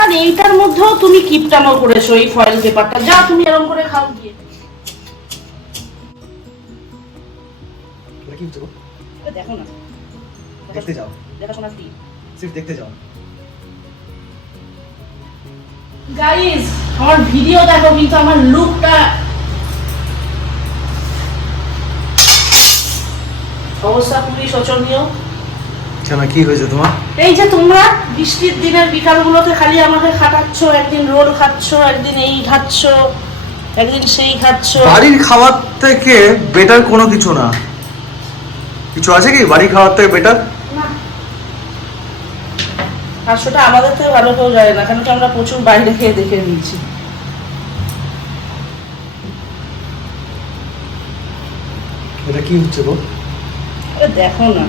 আর এইটার মধ্যেও তুমি কিপটামো করেছ এই ফয়েল পেপারটা যা তুমি এরকম করে খাও গিয়ে। এটা কি হচ্ছে গো? এ দেখো না। দেখতে যাও। দেখাশোনা কি? সিফ দেখতে যাও। গাইস আমার ভিডিও দেখো কিন্তু আমার লুকটা অবস্থা খুবই শোচনীয়। কেন কি হয়েছে তোমার? এই যে তোমরা বৃষ্টির দিনের বিকালগুলোতে খালি আমাকে খাটাচ্ছ একদিন রোল খাচ্ছ একদিন এই খাচ্ছ একদিন সেই খাচ্ছ। বাড়ির খাবার থেকে বেটার কোনো কিছু না। কিছু আছে কি? বাড়ির খাবার থেকে বেটার আর সেটা আমাদের থেকে ভালো কেউ যায় না কারণ কি আমরা প্রচুর বাইরে খেয়ে দেখে নিয়েছি। এটা কি হচ্ছে গো? আরে দেখো না।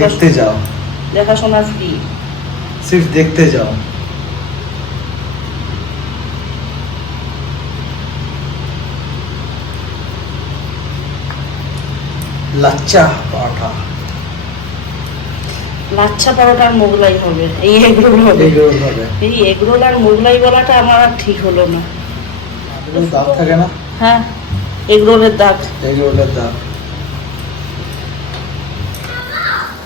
দেখতে যাও। দেখাশোনা কি সিফ দেখতে যাও। লাচ্চা পাঠা লাচ্ছা পরোটার মোগলাই হবে। এই এগরোল হবে। এগুলো হবে। এই এগরোল আর মোগলাই বলাটা আমার আর ঠিক হলো না। দাঁত থাকে না? হ্যাঁ এগরোলের দাগ। এগুলোর দাঁত ঠিক আছে মা একটু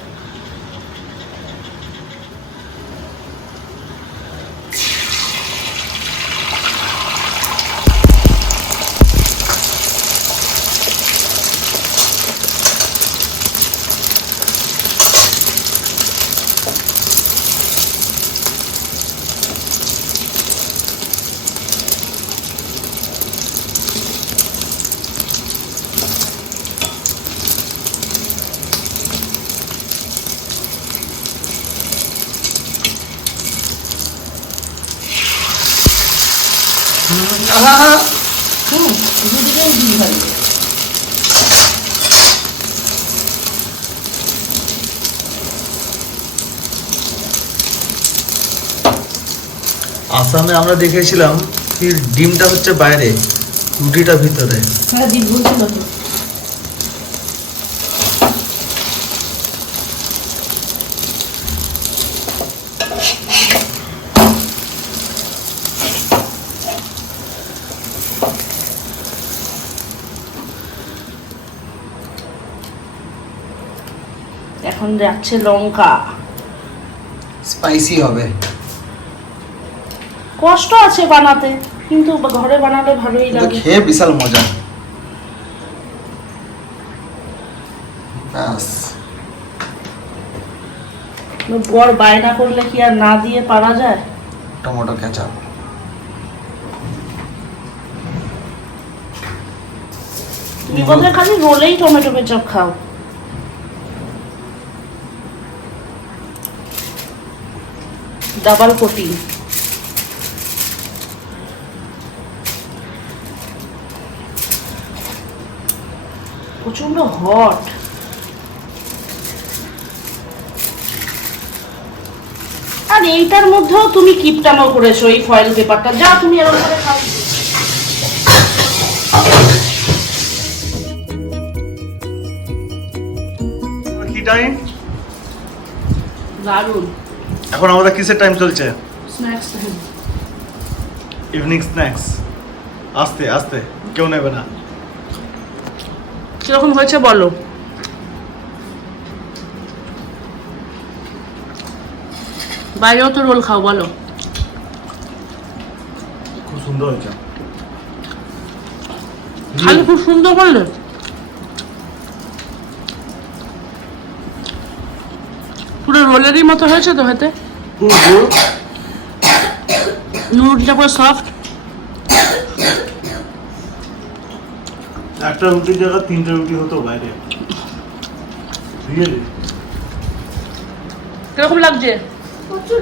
আসামে আমরা দেখেছিলাম ডিমটা হচ্ছে বাইরে রুটিটা ভিতরে। হ্যাঁ ডিম বলছিল এখন যাচ্ছে লঙ্কা। স্পাইসি হবে। কষ্ট আছে বানাতে কিন্তু ঘরে বানালে ভালোই লাগে। খেয়ে বিশাল মজা। ব্যাস। বর বায়না করলে কি আর না দিয়ে পারা যায়? Tomato ketchup. তুমি বোধহয় খালি রোলেই টমেটো কেচাপ খাও। ডাবল কোটিং প্রচণ্ড হট আর এইটার মধ্যেও তুমি কিপটামো করেছ এই ফয়েল পেপারটা যা তুমি এরকম করে খাও। দারুণ। এখন আমাদের কিসের টাইম চলছে? স্ন্যাক্স ইভিনিং স্ন্যাক্স আস্তে আস্তে কেউ নেবে না। কীরকম হয়েছে বলো। বাইরেও তো রোল খাও বলো। খুব সুন্দর হয়েছে। খালি খুব সুন্দর করলে পুরো রোলেরই মতো হয়েছে তো হাতে? পুরো নুডলটা পুরো সফট একটা রুটির জায়গায় তিনটে রুটি হতো বাইরে। রিয়েলি কীরকম লাগছে? প্রচুর